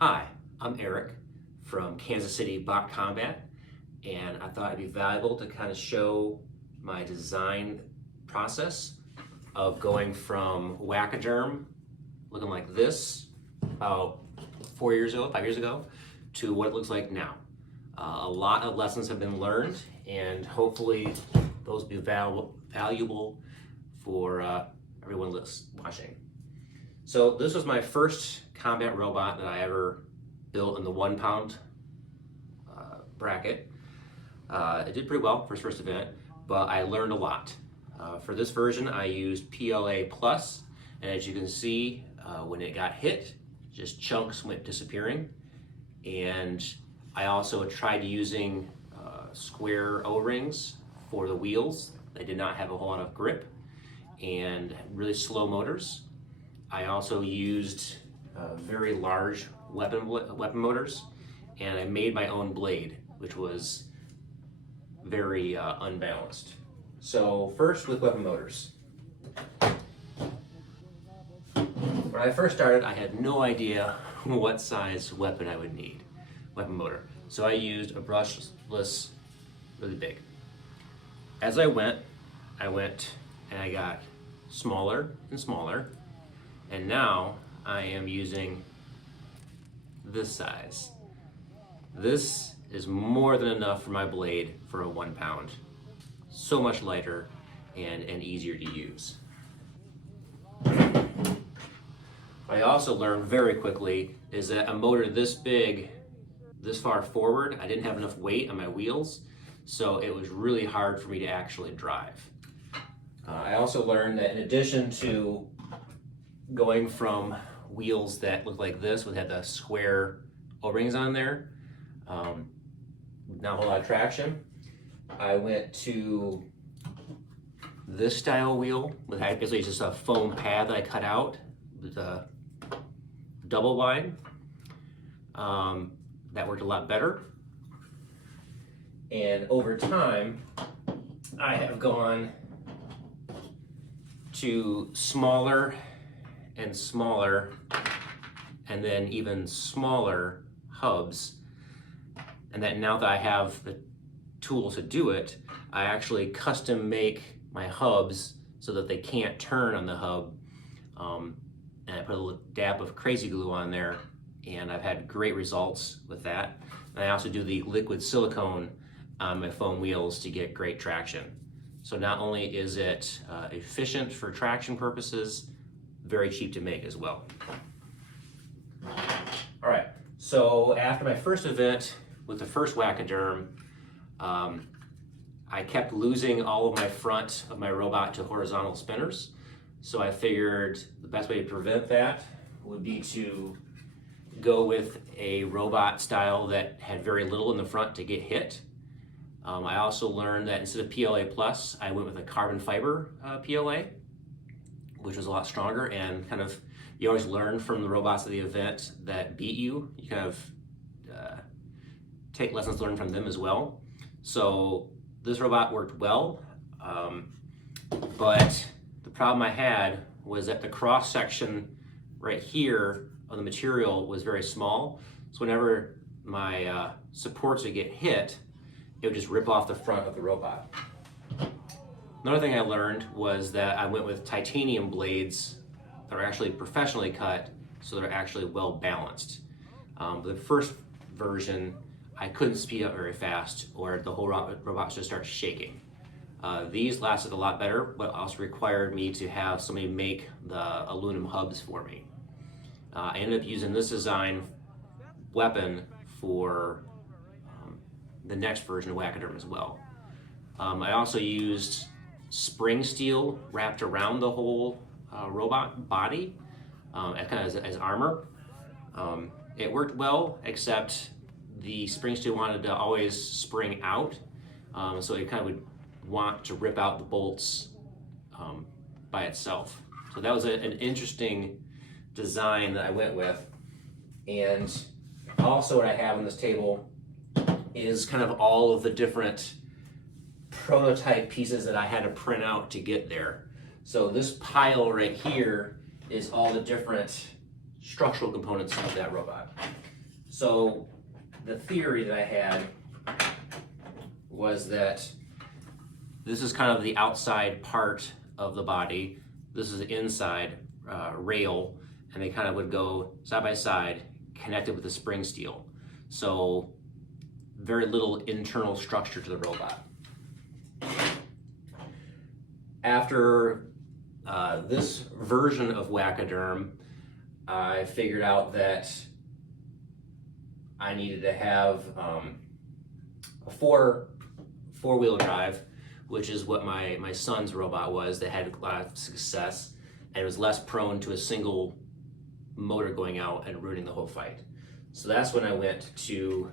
Hi, I'm Eric from Kansas City Bot Combat, and I thought it'd be valuable to kind of show my design process of going from Whack-a-derm, looking like this, about 5 years ago, to what it looks like now. A lot of lessons have been learned, and hopefully those will be valuable for everyone watching. So this was my first combat robot that I ever built in the 1 pound bracket. It did pretty well for its first event, but I learned a lot. For this version, I used PLA Plus, and as you can see, when it got hit, just chunks went disappearing. And I also tried using square O-rings for the wheels. They did not have a whole lot of grip and really slow motors. I also used very large weapon motors, and I made my own blade, which was very unbalanced. So first with weapon motors. When I first started, I had no idea what size weapon I would need, weapon motor. So I used a brushless, really big. As I went and I got smaller and smaller, and now I am using this size. This is more than enough for my blade for a 1 pound. So much lighter and easier to use. I also learned very quickly is that a motor this big, this far forward, I didn't have enough weight on my wheels, so it was really hard for me to actually drive. I also learned that in addition to going from wheels that look like this, would have the square O-rings on there, not a whole lot of traction, I went to this style wheel with basically just a foam pad that I cut out with a double wide. That worked a lot better. And over time, I have gone to smaller and smaller, and then even smaller hubs. And that now that I have the tools to do it, I actually custom make my hubs so that they can't turn on the hub. And I put a little dab of crazy glue on there, and I've had great results with that. And I also do the liquid silicone on my foam wheels to get great traction. So not only is it efficient for traction purposes, very cheap to make as well. All right, so after my first event with the first Whack-a-derm, I kept losing all of my front of my robot to horizontal spinners. So I figured the best way to prevent that would be to go with a robot style that had very little in the front to get hit. I also learned that instead of PLA Plus, I went with a carbon fiber PLA, which was a lot stronger, and kind of, you always learn from the robots of the event that beat you. You kind of take lessons learned from them as well. So this robot worked well, but the problem I had was that the cross section right here of the material was very small. So whenever my supports would get hit, it would just rip off the front of the robot. Another thing I learned was that I went with titanium blades that are actually professionally cut, so they're actually well balanced. The first version, I couldn't speed up very fast, or the whole robot just starts shaking. These lasted a lot better, but also required me to have somebody make the aluminum hubs for me. I ended up using this design weapon for the next version of Whack-a-derm as well. I also used spring steel wrapped around the whole robot body as armor. It worked well, except the spring steel wanted to always spring out, so it kind of would want to rip out the bolts by itself. So that was an interesting design that I went with. And also what I have on this table is kind of all of the different prototype pieces that I had to print out to get there. So this pile right here is all the different structural components of that robot. So the theory that I had was that this is kind of the outside part of the body. This is the inside rail, and they kind of would go side by side, connected with the spring steel. So very little internal structure to the robot. After this version of Whack-a-derm, I figured out that I needed to have a four-wheel drive, which is what my son's robot was, that had a lot of success, and it was less prone to a single motor going out and ruining the whole fight. So that's when I went to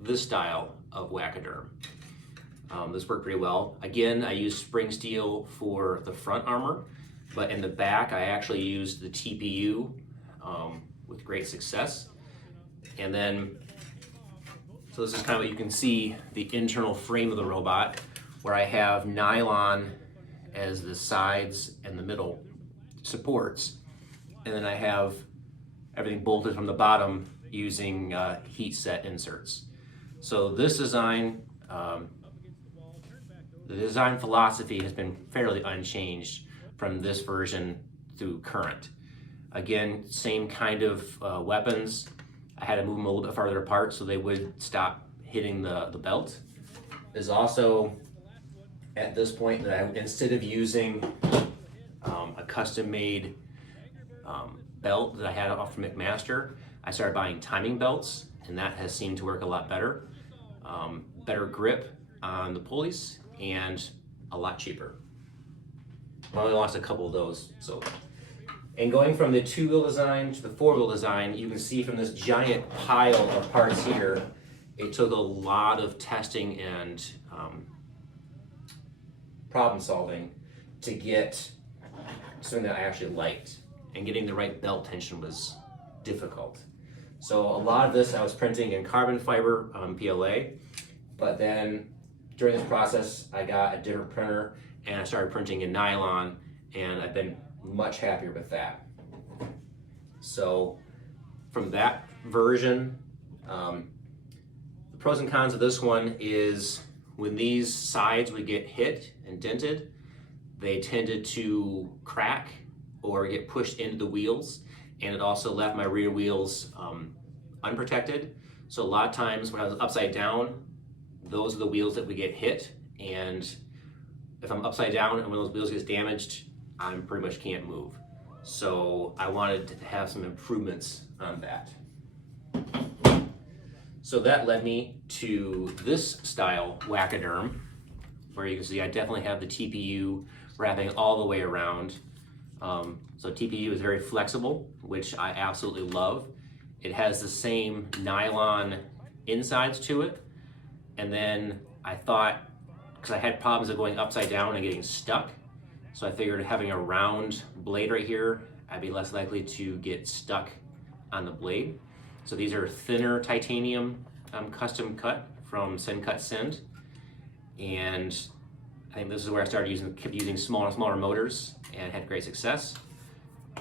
this style of Whack-a-derm. This worked pretty well. Again, I used spring steel for the front armor, but in the back I actually used the TPU with great success. And then, so this is kind of what you can see, the internal frame of the robot, where I have nylon as the sides and the middle supports, and then I have everything bolted from the bottom using heat set inserts. So this design, the design philosophy has been fairly unchanged from this version through current. Again, same kind of weapons. I had to move them a little bit farther apart so they would stop hitting the belt. There's also, at this point, that I, instead of using a custom-made belt that I had off from McMaster, I started buying timing belts, and that has seemed to work a lot better. Better grip on the pulleys, and a lot cheaper. I only lost a couple of those. So, and going from the two-wheel design to the four-wheel design, you can see from this giant pile of parts here, it took a lot of testing and problem solving to get something that I actually liked, and getting the right belt tension was difficult. So a lot of this I was printing in carbon fiber PLA, but then during this process I got a different printer and I started printing in nylon, and I've been much happier with that. So from that version, the pros and cons of this one is when these sides would get hit and dented, they tended to crack or get pushed into the wheels, and it also left my rear wheels unprotected. So a lot of times when I was upside down, those are the wheels that would get hit, and if I'm upside down and one of those wheels gets damaged, I pretty much can't move. So I wanted to have some improvements on that. So that led me to this style Whack-a-derm, where you can see I definitely have the TPU wrapping all the way around. So TPU is very flexible, which I absolutely love. It has the same nylon insides to it. And then I thought, because I had problems of going upside down and getting stuck, so I figured having a round blade right here, I'd be less likely to get stuck on the blade. So these are thinner titanium custom cut from Send Cut Send. And I think this is where I kept using smaller and smaller motors and had great success.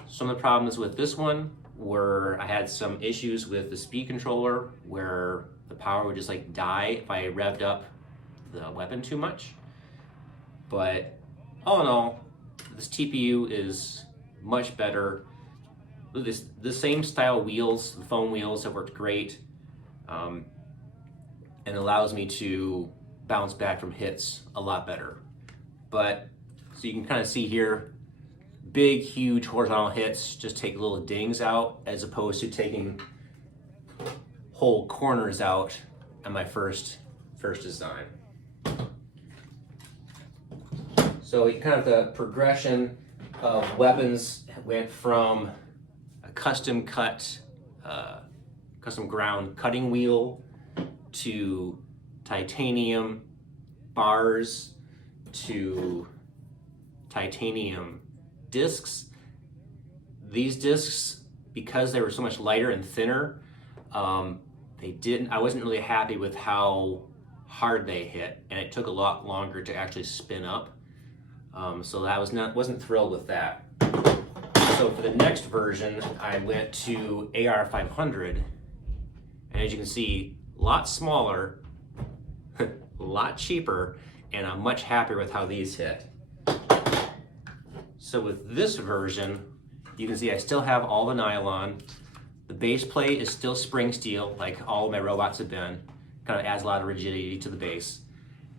Some of the problems with this one were I had some issues with the speed controller where the power would just like die if I revved up the weapon too much. But all in all, this TPU is much better. The same style wheels, the foam wheels, have worked great, and allows me to bounce back from hits a lot better. But so you can kind of see here, big, huge horizontal hits just take little dings out, as opposed to taking whole corners out on my first design. So kind of the progression of weapons went from a custom cut, custom ground cutting wheel to titanium bars to titanium discs. These discs, because they were so much lighter and thinner, I wasn't really happy with how hard they hit, and it took a lot longer to actually spin up. So I wasn't thrilled with that. So for the next version, I went to AR 500, And as you can see, a lot smaller, a lot cheaper, and I'm much happier with how these hit. So with this version, you can see I still have all the nylon. The base plate is still spring steel, like all of my robots have been. Kind of adds a lot of rigidity to the base.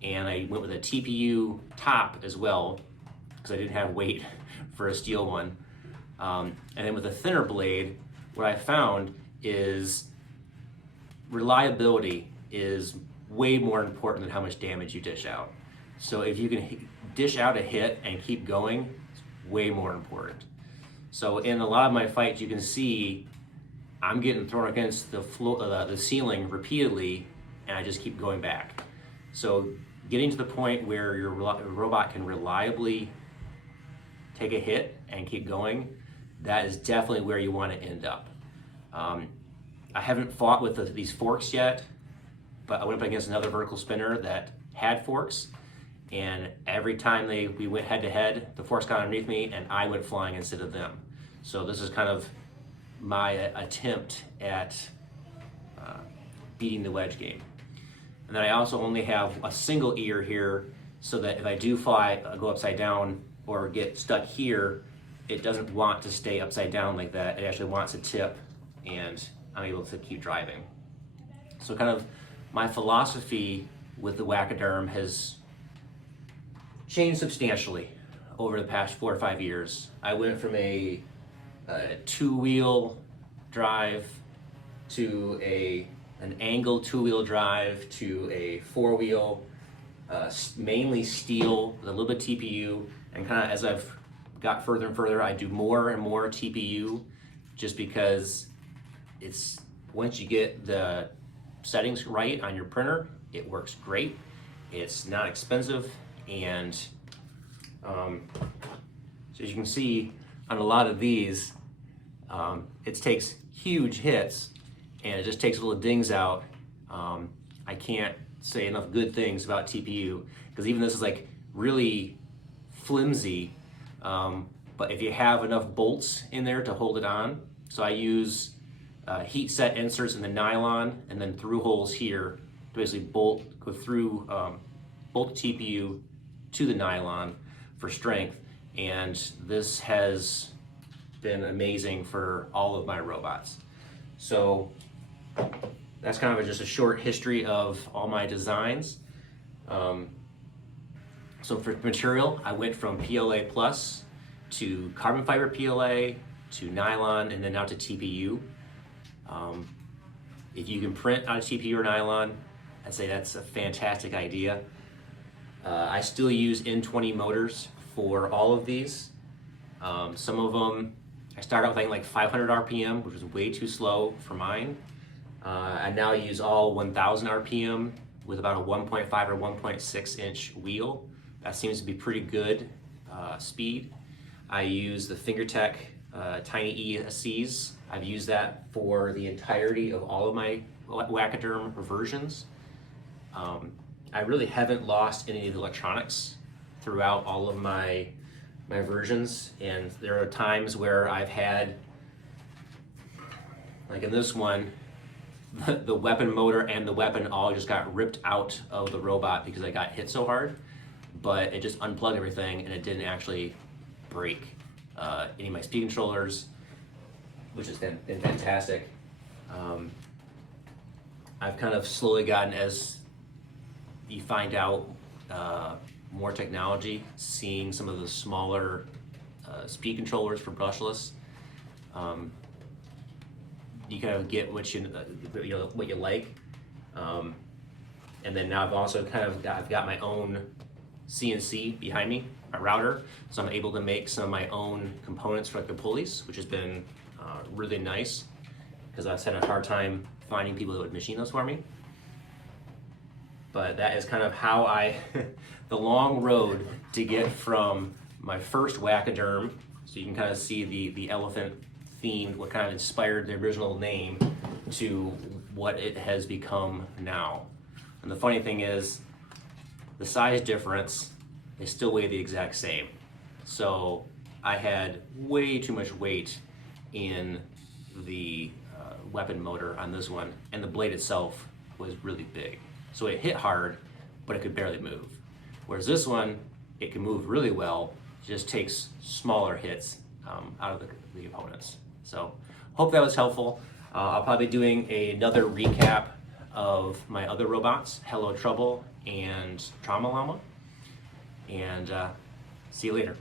And I went with a TPU top as well, because I didn't have weight for a steel one. And then with a thinner blade, what I found is reliability is way more important than how much damage you dish out. So if you can dish out a hit and keep going, it's way more important. So in a lot of my fights, you can see I'm getting thrown against the floor, the ceiling repeatedly, and I just keep going back. So getting to the point where your robot can reliably take a hit and keep going, that is definitely where you want to end up. I haven't fought with these forks yet, but I went up against another vertical spinner that had forks, and every time we went head to head, the forks got underneath me and I went flying instead of them. So this is kind of my attempt at beating the wedge game. And then I also only have a single ear here, so that if I do fly, go upside down or get stuck here, it doesn't want to stay upside down like that. It actually wants to tip, and I'm able to keep driving. So kind of my philosophy with the Whack-a-derm has changed substantially over the past 4 or 5 years. I went from a 2-wheel drive to an angled 2-wheel drive to a 4-wheel, mainly steel with a little bit TPU, and kind of as I've got further and further, I do more and more TPU, just because it's, once you get the settings right on your printer, it works great. It's not expensive, and so as you can see on a lot of these, it takes huge hits and it just takes little dings out. I can't say enough good things about TPU, because even this is like really flimsy, but if you have enough bolts in there to hold it on, so I use heat set inserts in the nylon and then through holes here to basically bolt the TPU to the nylon for strength, and this has been amazing for all of my robots. So that's kind of just a short history of all my designs. So for material, I went from PLA Plus to carbon fiber PLA to nylon, and then now to TPU. If you can print out of TPU or nylon, I'd say that's a fantastic idea. I still use N20 motors for all of these. Some of them, I started out with like 500 RPM, which was way too slow for mine. I now use all 1000 RPM with about a 1.5 or 1.6 inch wheel. That seems to be pretty good speed. I use the FingerTech Tiny ESCs. I've used that for the entirety of all of my Whack-a-derm versions. I really haven't lost any of the electronics throughout all of my versions, and there are times where I've had, like in this one, the weapon motor and the weapon all just got ripped out of the robot because I got hit so hard, but it just unplugged everything and it didn't actually break any of my speed controllers, which has been fantastic. I've kind of slowly gotten, as you find out more technology, seeing some of the smaller speed controllers for brushless. You kind of get what what you like, and then now I've also I've got my own CNC behind me, my router, so I'm able to make some of my own components for like the pulleys, which has been really nice, because I've had a hard time finding people that would machine those for me. But that is kind of how the long road to get from my first Whack-a-derm, so you can kind of see the elephant theme, what kind of inspired the original name, to what it has become now. And the funny thing is, the size difference is still weigh the exact same. So I had way too much weight in the weapon motor on this one, and the blade itself was really big. So it hit hard, but it could barely move. Whereas this one, it can move really well, just takes smaller hits out of the opponents. So hope that was helpful. I'll probably be doing another recap of my other robots, Hello Trouble and Trauma Llama. And see you later.